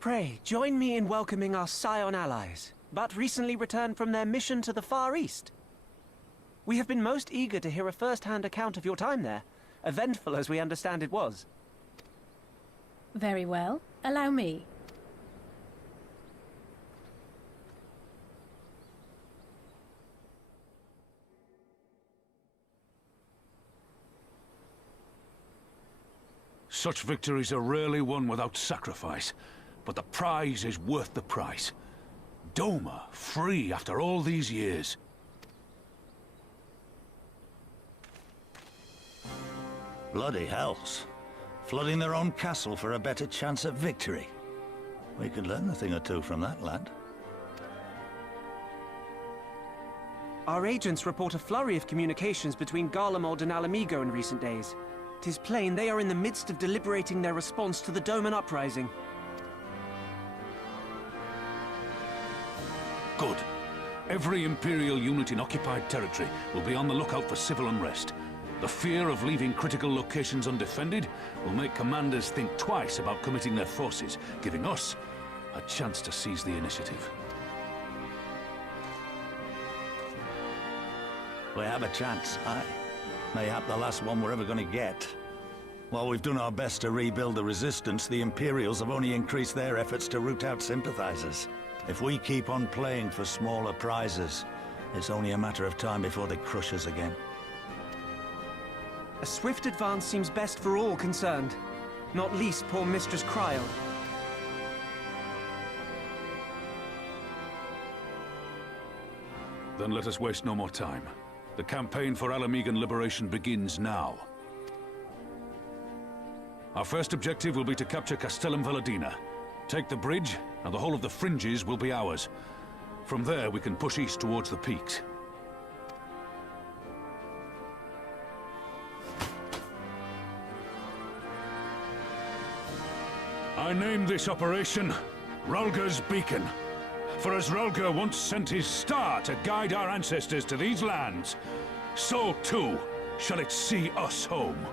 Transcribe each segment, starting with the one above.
Pray, join me in welcoming our Scion allies, but recently returned from their mission to the Far East. We have been most eager to hear a first-hand account of your time there, eventful as we understand it was. Very well. Allow me. Such victories are rarely won without sacrifice, but the prize is worth the price. Doma, free after all these years. Bloody hells. Flooding their own castle for a better chance at victory. We could learn a thing or two from that, lad. Our agents report a flurry of communications between Garlemald and Alamigo in recent days. 'Tis plain they are in the midst of deliberating their response to the Doman uprising. Good. Every Imperial unit in occupied territory will be on the lookout for civil unrest. The fear of leaving critical locations undefended will make commanders think twice about committing their forces, giving us a chance to seize the initiative. We have a chance, aye. Mayhap the last one we're ever gonna get. While we've done our best to rebuild the resistance, the Imperials have only increased their efforts to root out sympathizers. If we keep on playing for smaller prizes, it's only a matter of time before they crush us again. A swift advance seems best for all concerned, not least poor Mistress Cryle. Then let us waste no more time. The campaign for Alamigan liberation begins now. Our first objective will be to capture Castellum Valadina. Take the bridge, and the whole of the fringes will be ours. From there, we can push east towards the peaks. I name this operation Rhalger's Beacon. For as Rhalger once sent his star to guide our ancestors to these lands, so too shall it see us home.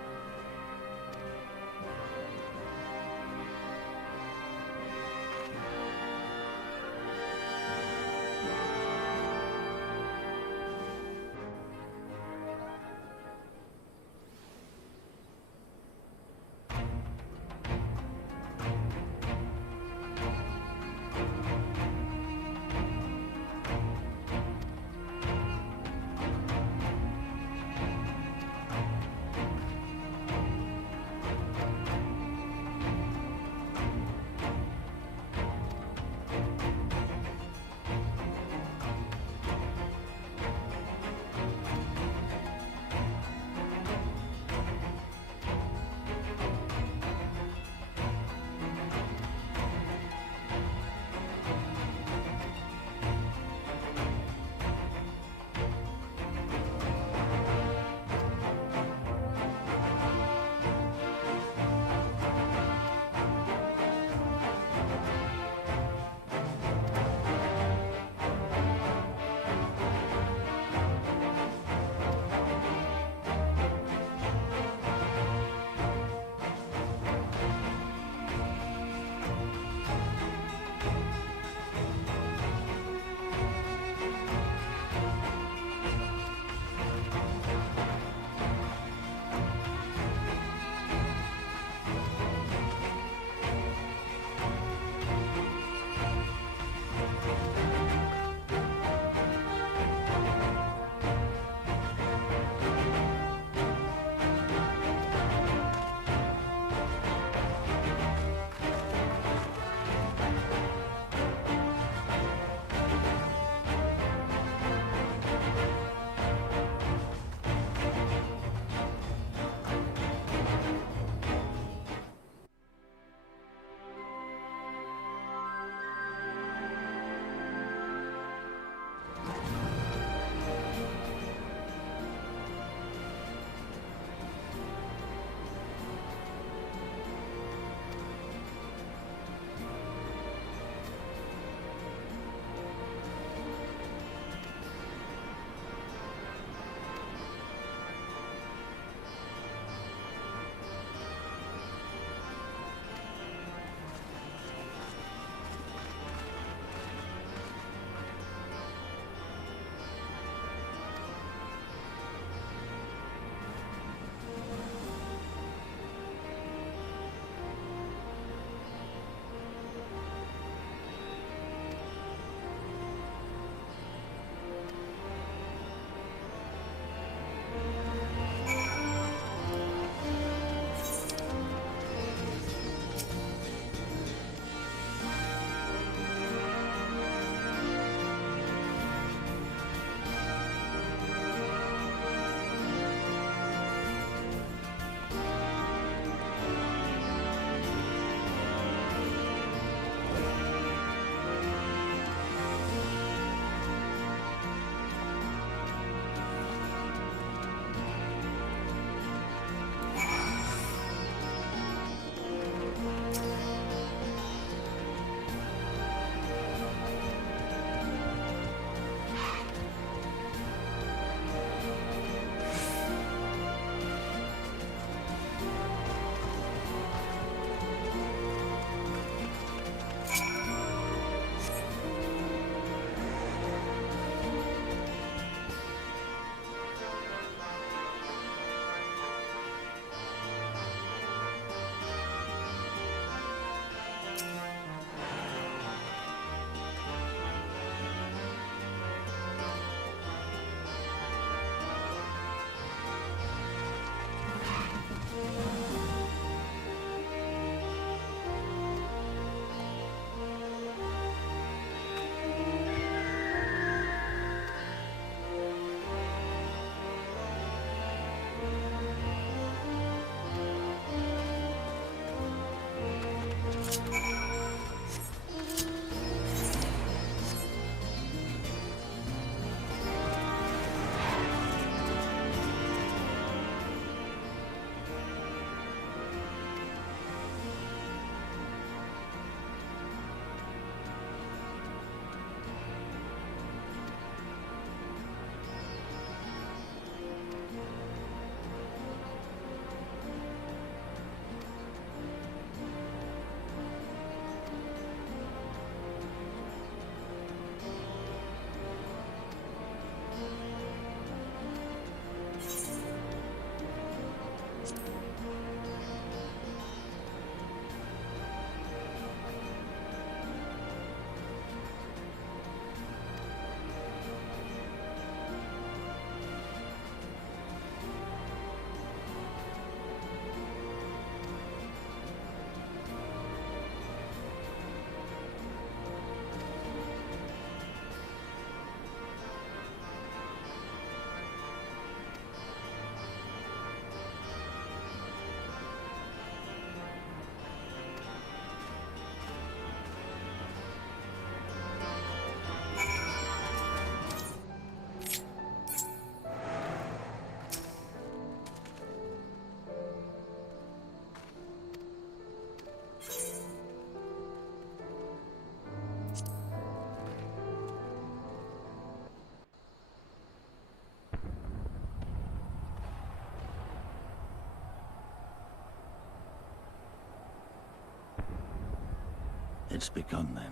It's begun then.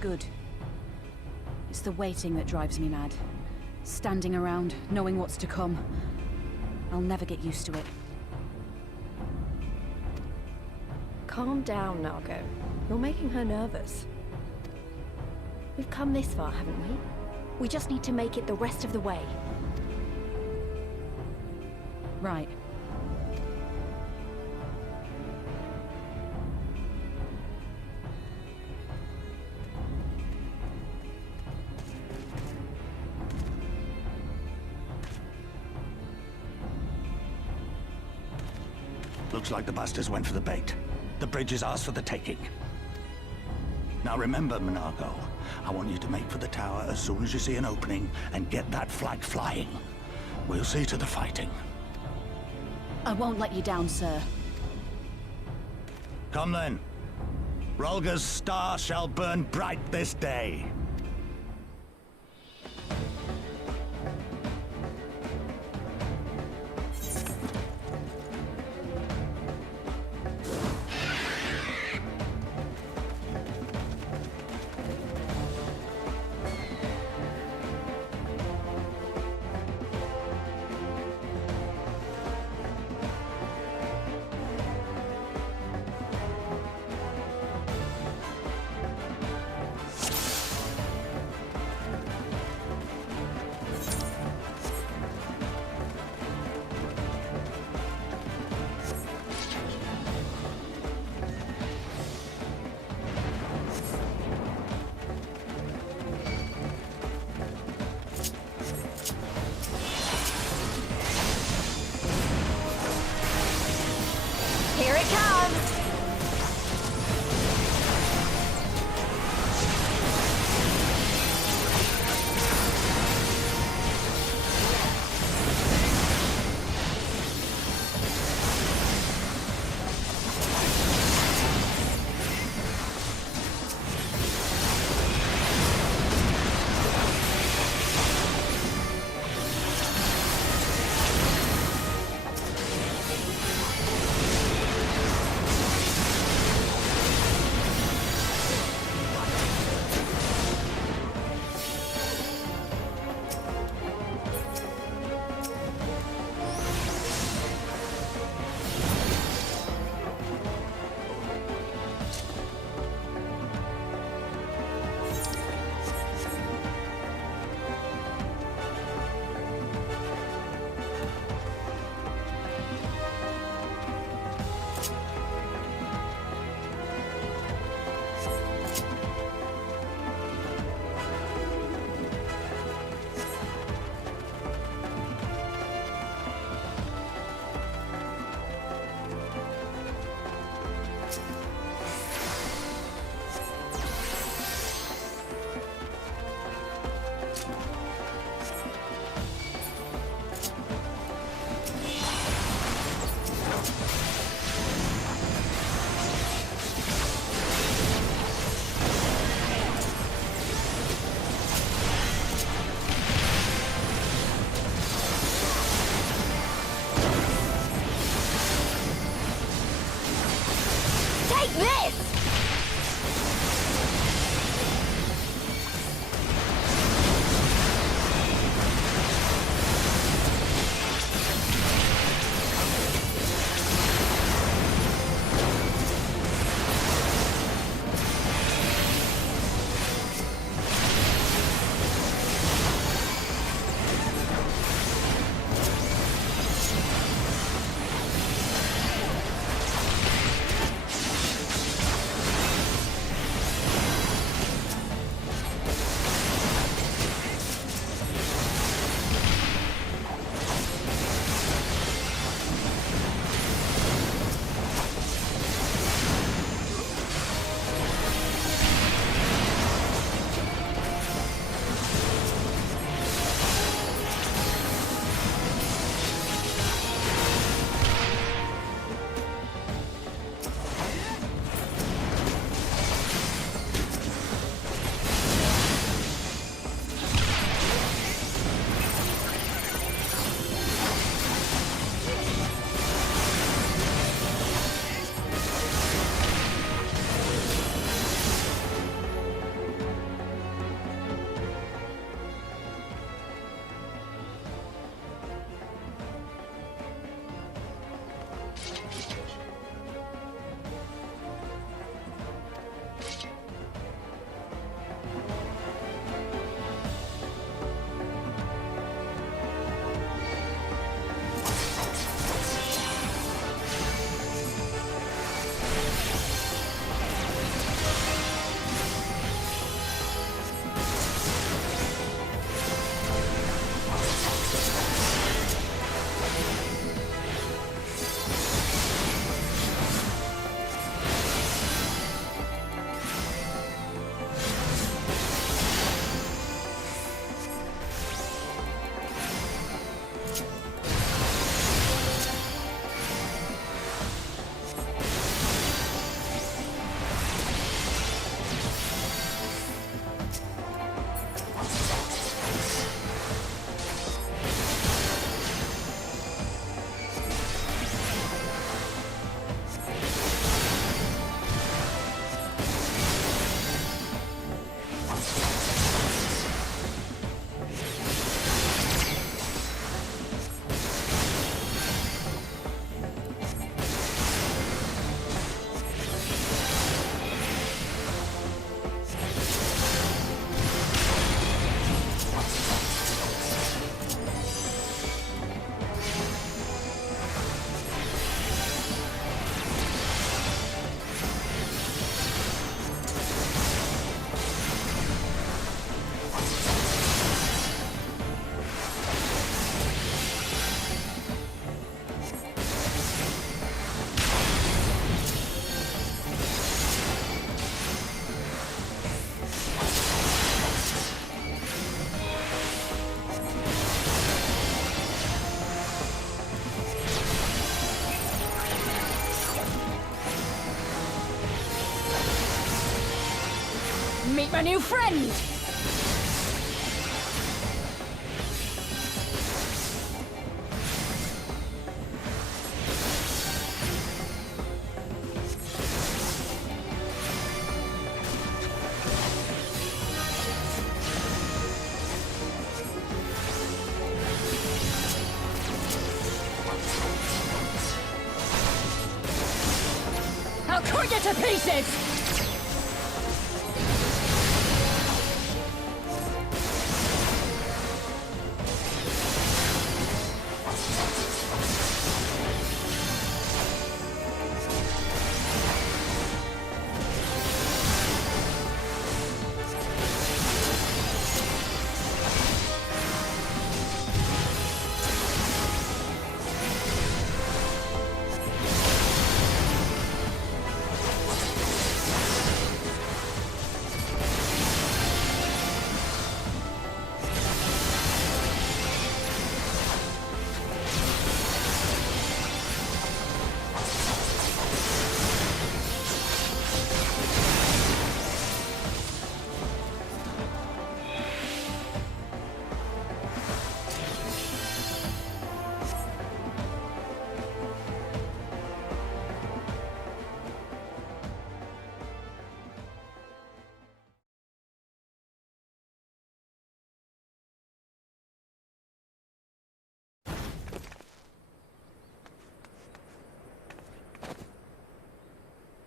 Good. It's the waiting that drives me mad. Standing around, knowing what's to come. I'll never get used to it. Calm down, Nargo. You're making her nervous. We've come this far, haven't we? We just need to make it the rest of the way. Right. Looks like the bastards went for the bait. The bridge is ours for the taking. Now remember, Monargo, I want you to make for the tower as soon as you see an opening and get that flag flying. We'll see to the fighting. I won't let you down, sir. Come then. Rhalger's star shall burn bright this day. a new friend! I'll cut you to pieces!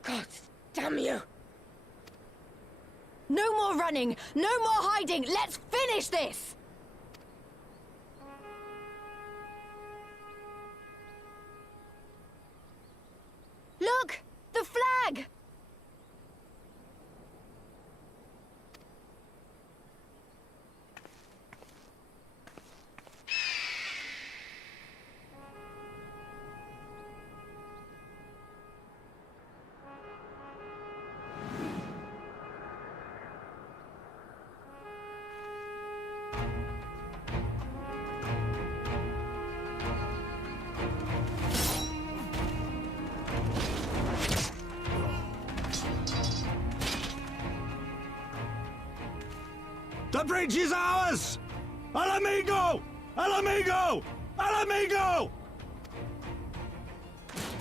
God damn you! No more running! No more hiding! Let's finish this! Look! The flag! The bridge is ours! Al amigo! Al amigo! Al amigo!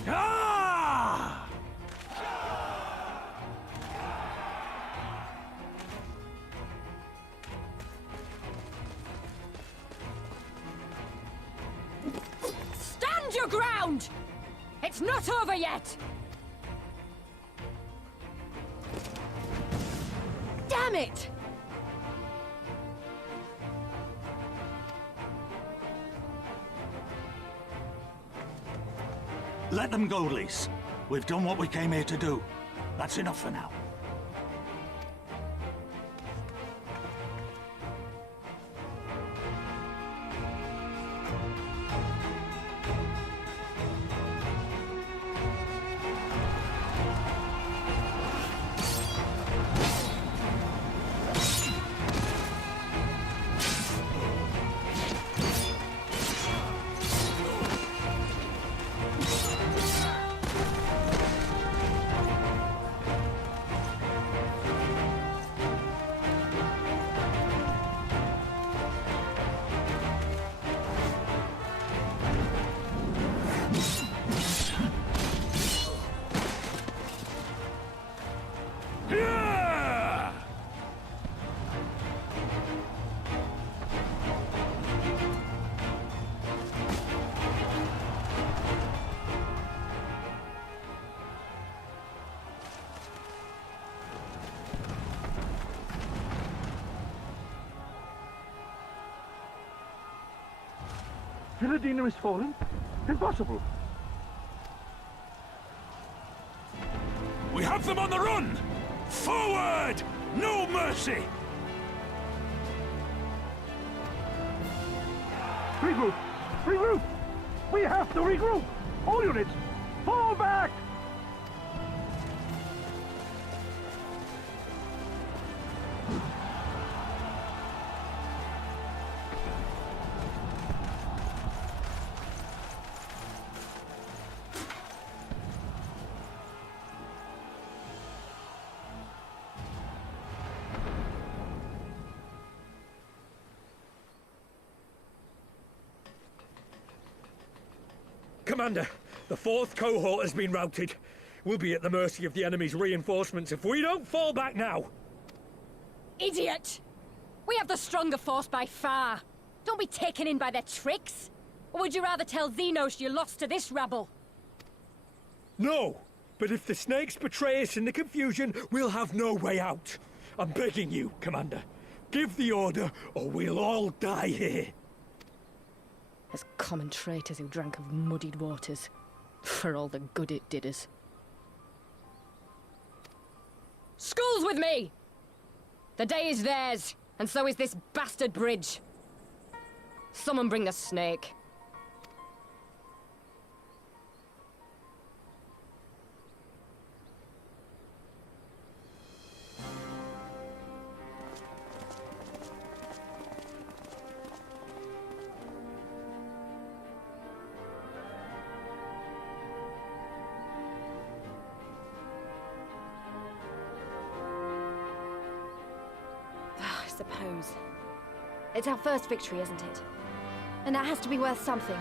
Ah! Stand your ground! It's not over yet! Damn it! Let them go, Lise. We've done what we came here to do. That's enough for now. Villadina is fallen? Impossible! We have them on the run! Forward! No mercy! Regroup! Regroup! We have to regroup! All units, fall back! Commander, the 4th cohort has been routed. We'll be at the mercy of the enemy's reinforcements if we don't fall back now. Idiot! We have the stronger force by far. Don't be taken in by their tricks. Or would you rather tell Xenos you lost to this rabble? No, but if the snakes betray us in the confusion, we'll have no way out. I'm begging you, Commander. Give the order, or we'll all die here. As common traitors who drank of muddied waters. For all the good it did us. School's with me! The day is theirs, and so is this bastard bridge. Someone bring the snake. I suppose. It's our first victory, isn't it? And that has to be worth something.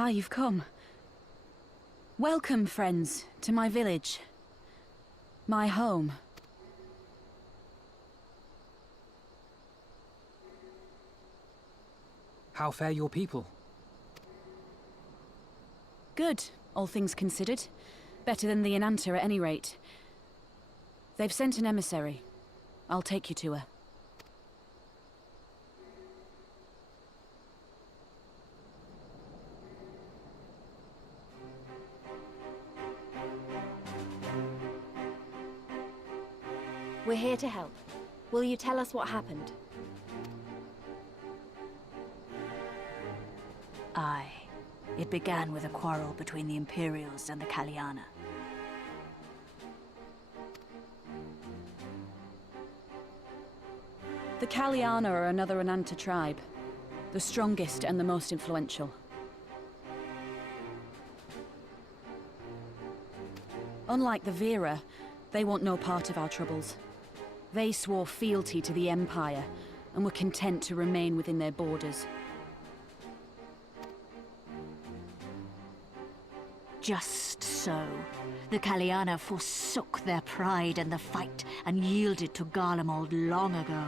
Ah, you've come. Welcome, friends, to my village. My home. How fare your people? Good, all things considered. Better than the Ananta at any rate. They've sent an emissary. I'll take you to her. We're here to help. Will you tell us what happened? Aye. It began with a quarrel between the Imperials and the Kalyana. The Kalyana are another Ananta tribe. The strongest and the most influential. Unlike the Vera, they want no part of our troubles. They swore fealty to the Empire, and were content to remain within their borders. Just so. The Kalyana forsook their pride in the fight and yielded to Garlemald long ago.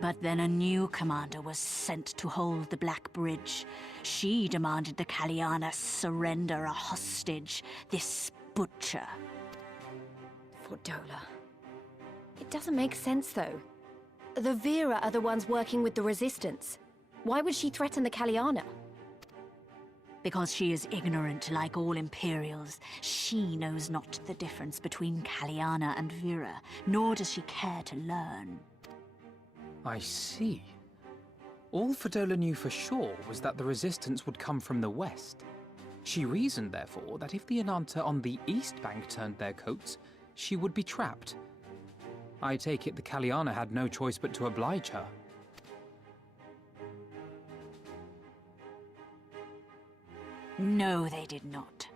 But then a new commander was sent to hold the Black Bridge. She demanded the Kalyana surrender a hostage, this butcher. Fordola. It doesn't make sense, though. The Vera are the ones working with the Resistance. Why would she threaten the Kalyana? Because she is ignorant like all Imperials. She knows not the difference between Kalyana and Vera, nor does she care to learn. I see. All Fordola knew for sure was that the resistance would come from the west. She reasoned, therefore, that if the Ananta on the east bank turned their coats, she would be trapped. I take it the Kalyana had no choice but to oblige her. No, they did not.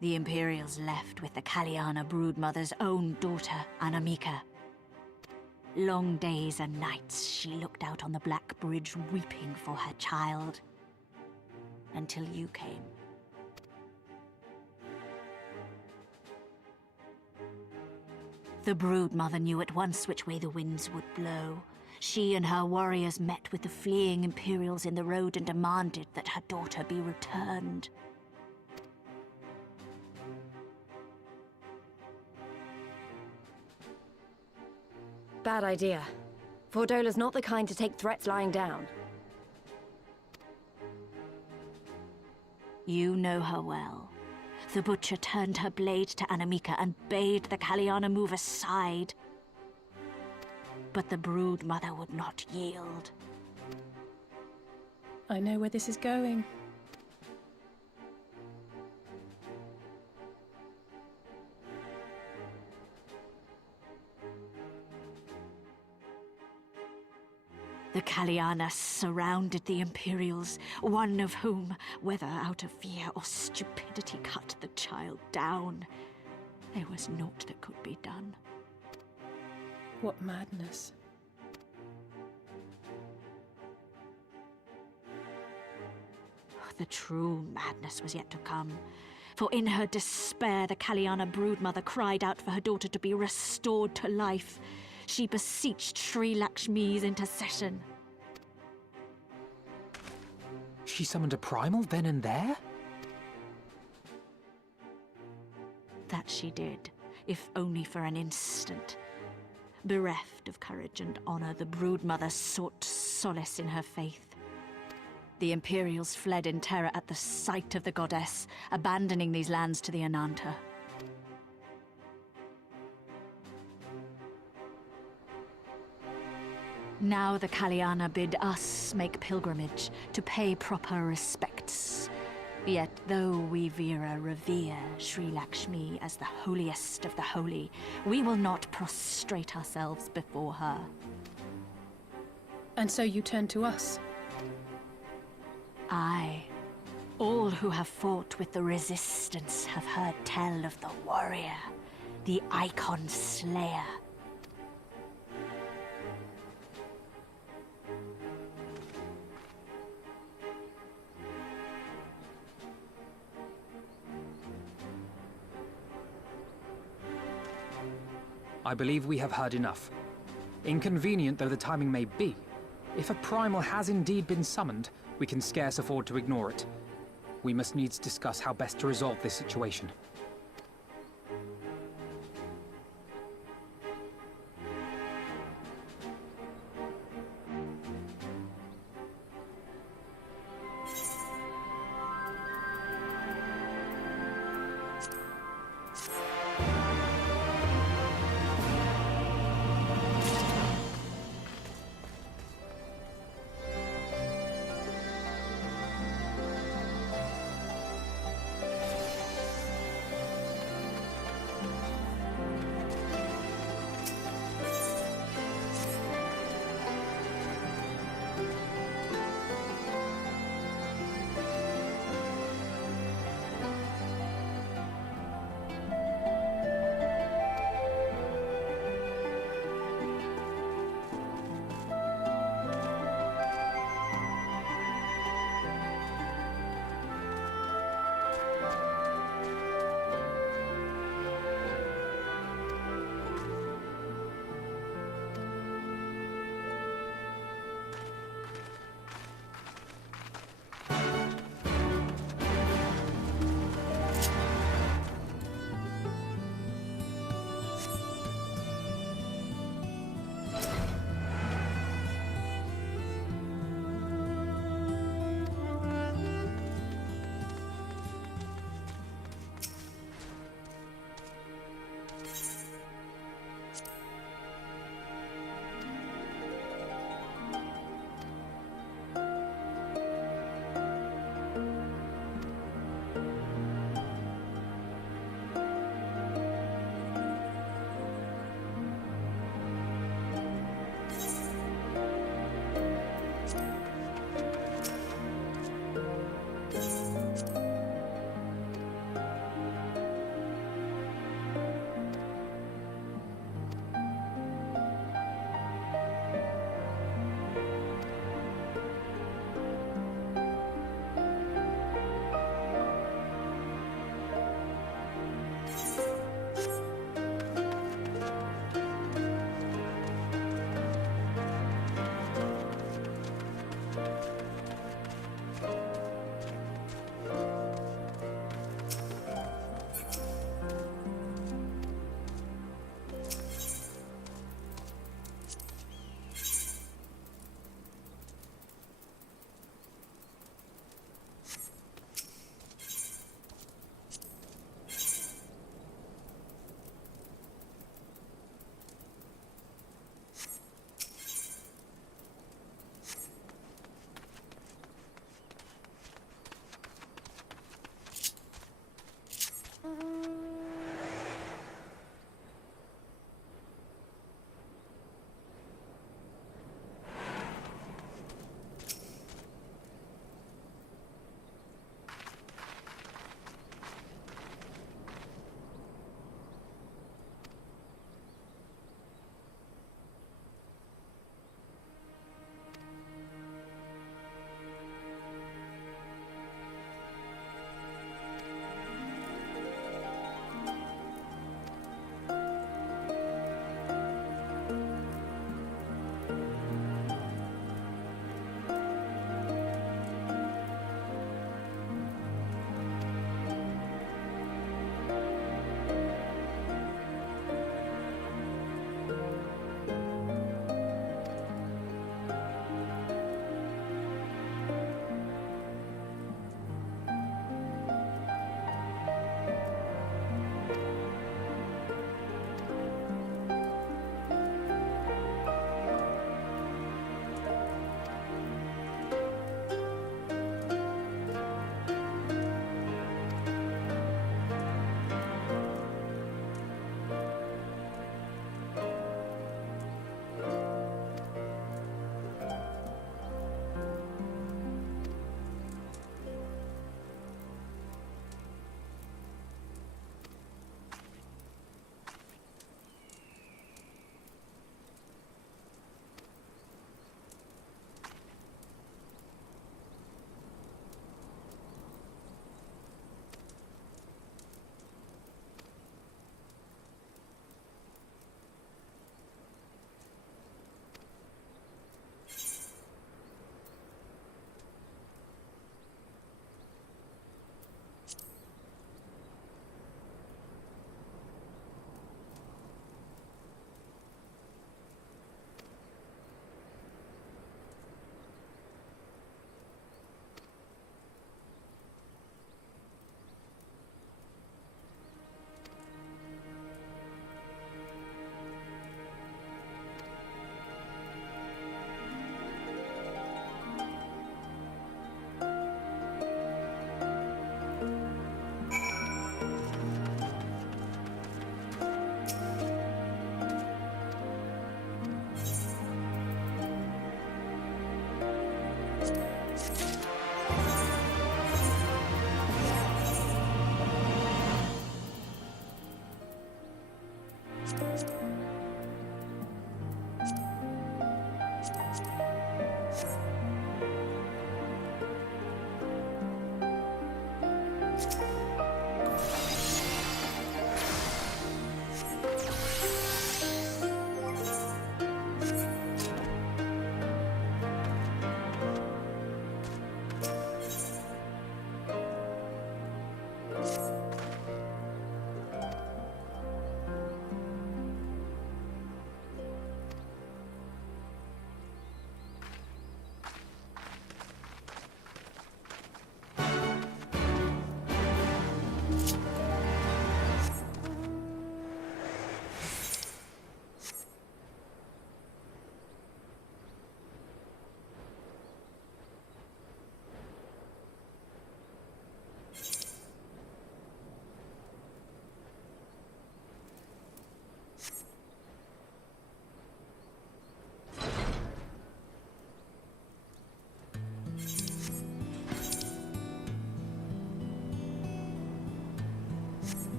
The Imperials left with the Kalyana broodmother's own daughter, Anamika. Long days and nights she looked out on the Black Bridge weeping for her child. Until you came. The broodmother knew at once which way the winds would blow. She and her warriors met with the fleeing Imperials in the road and demanded that her daughter be returned. Bad idea. Fordola's not the kind to take threats lying down. You know her well. The butcher turned her blade to Anamika and bade the Kalyana move aside. But the broodmother would not yield. I know where this is going. The Kalyana surrounded the Imperials, one of whom, whether out of fear or stupidity, cut the child down. There was naught that could be done. What madness. The true madness was yet to come. For in her despair, the Kalyana broodmother cried out for her daughter to be restored to life. She beseeched Sri Lakshmi's intercession. She summoned a primal then and there? That she did, if only for an instant. Bereft of courage and honor, the broodmother sought solace in her faith. The Imperials fled in terror at the sight of the goddess, abandoning these lands to the Ananta. Now the Kalyana bid us make pilgrimage to pay proper respects. Yet though we Veera revere Sri Lakshmi as the holiest of the holy, we will not prostrate ourselves before her. And so you turn to us? Aye. All who have fought with the Resistance have heard tell of the warrior, the Icon Slayer. I believe we have heard enough. Inconvenient though the timing may be, if a primal has indeed been summoned, we can scarce afford to ignore it. We must needs discuss how best to resolve this situation.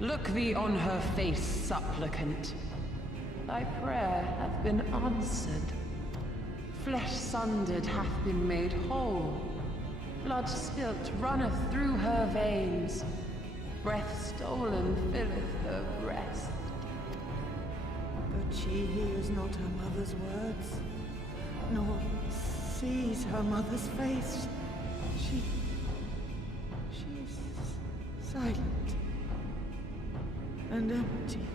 Look thee on her face, supplicant. Thy prayer hath been answered. Flesh sundered hath been made whole. Blood spilt runneth through her veins. Breath stolen filleth her breast. But she hears not her mother's words, nor sees her mother's face. She's silent and empty.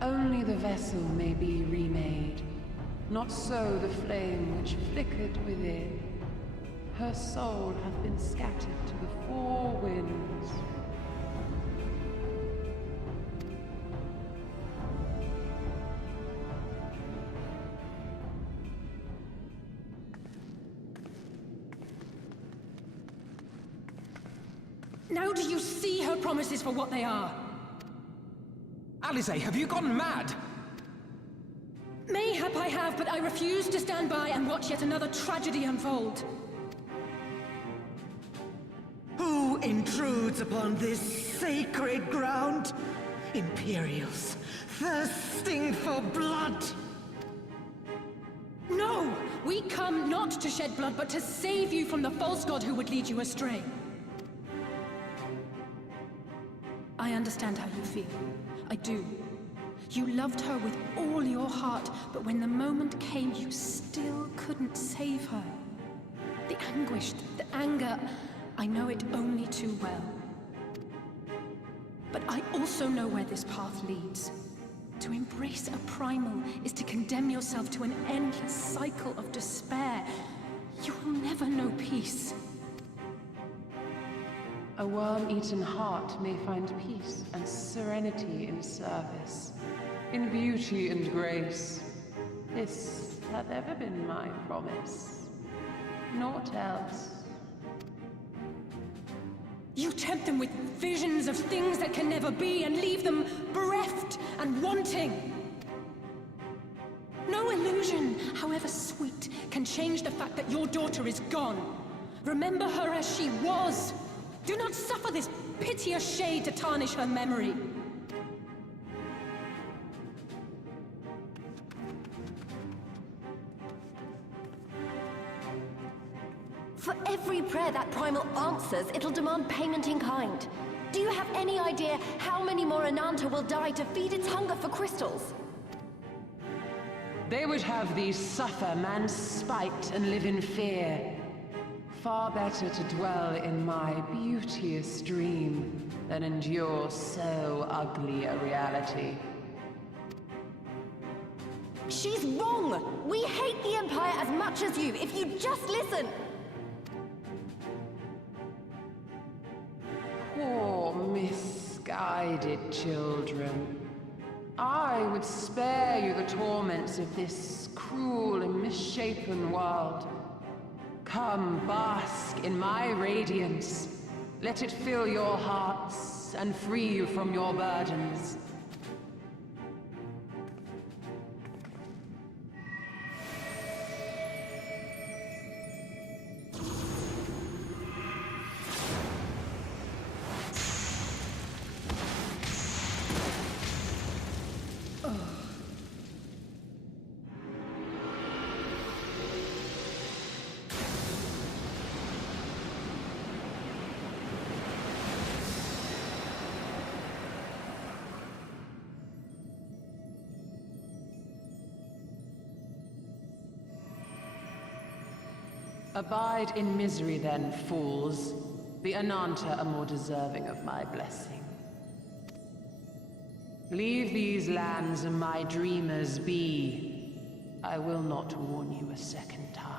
Only the vessel may be remade, not so the flame which flickered within. Her soul hath been scattered to the four winds. Now do you see her promises for what they are? Alisaie, have you gone mad? Mayhap I have, but I refuse to stand by and watch yet another tragedy unfold. Who intrudes upon this sacred ground? Imperials, thirsting for blood! No! We come not to shed blood, but to save you from the false god who would lead you astray. I understand how you feel. I do. You loved her with all your heart, but when the moment came, you still couldn't save her. The anguish, the anger, I know it only too well. But I also know where this path leads. To embrace a primal is to condemn yourself to an endless cycle of despair. You will never know peace. A worm-eaten heart may find peace and serenity in service, in beauty and grace. This hath ever been my promise. Naught else. You tempt them with visions of things that can never be and leave them bereft and wanting. No illusion, however sweet, can change the fact that your daughter is gone. Remember her as she was. Do not suffer this piteous shade to tarnish her memory. For every prayer that primal answers, it'll demand payment in kind. Do you have any idea how many more Ananta will die to feed its hunger for crystals? They would have thee suffer man's spite and live in fear. Far better to dwell in my beauteous dream than endure so ugly a reality. She's wrong! We hate the Empire as much as you, if you just listen! Poor, misguided children. I would spare you the torments of this cruel and misshapen world. Come, bask in my radiance. Let it fill your hearts and free you from your burdens. Abide in misery then, fools. The Ananta are more deserving of my blessing. Leave these lands and my dreamers be. I will not warn you a second time.